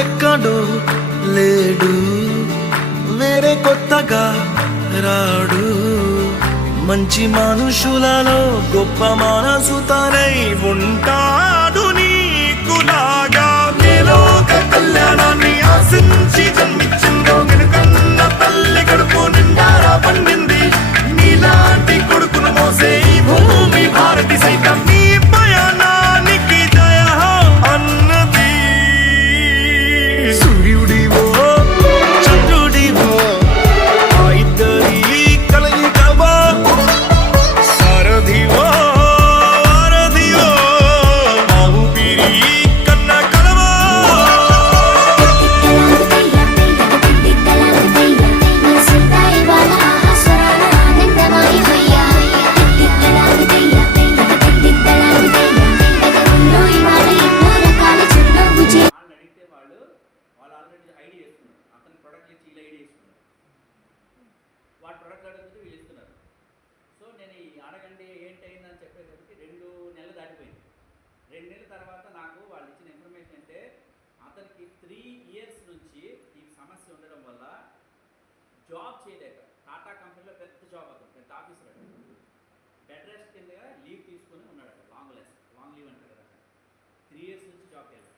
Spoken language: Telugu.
ఎక్కడో లేడు, వేరే కొత్తగా రాడు. మంచి మనుషులలో గొప్ప మనసు తనై ఉంటాడు. నీకులాగా మేలోక కళ్యాణాన్ని ఆశించి జన్మించిందో వెనుకన్న తల్లి కడుపు నిండారా పండింది. నీలాంటి కొడుకును మోసే ఈ భూమి భారతి సైతం నీ పయనానికి జయ అన్నది. సూర్యుడివో చంద్రుడివో ఆ ఇద్దరి కలయికవో, సారథివో వారధివో ఆ ఊపిరి కన్న కలవో. అడిగితే వాళ్ళు ఆల్రెడీ ఐడి వేసుకున్నారు. అతని ప్రొడక్ట్ ఇచ్చి వీళ్ళు ఐడి వేసుకున్నారు. వాటి ప్రొడక్ట్ అడిగితే వీళ్ళు ఇస్తున్నారు. సో నేను ఈ అడగండి ఏంటి అయిందని చెప్పేసరికి 2 నెలలు దాటిపోయింది. 2 నెలల తర్వాత నాకు వాళ్ళు ఇచ్చిన ఇన్ఫర్మేషన్ అంటే అతనికి 3 ఇయర్స్ నుంచి ఈ సమస్య ఉండడం వల్ల జాబ్ చేయలేక టాటా కంపెనీలో పెద్ద జాబ్, అతను పెద్ద ఆఫీసర్ అక్కడ బెడ్ రెస్ట్ కిందగా లీవ్ తీసుకొని ఉన్నాడు. అక్కడ లాంగ్ లీవ్ అంటారు కదా, 3 ఇయర్స్ నుంచి జాబ్కి వెళ్ళాడు.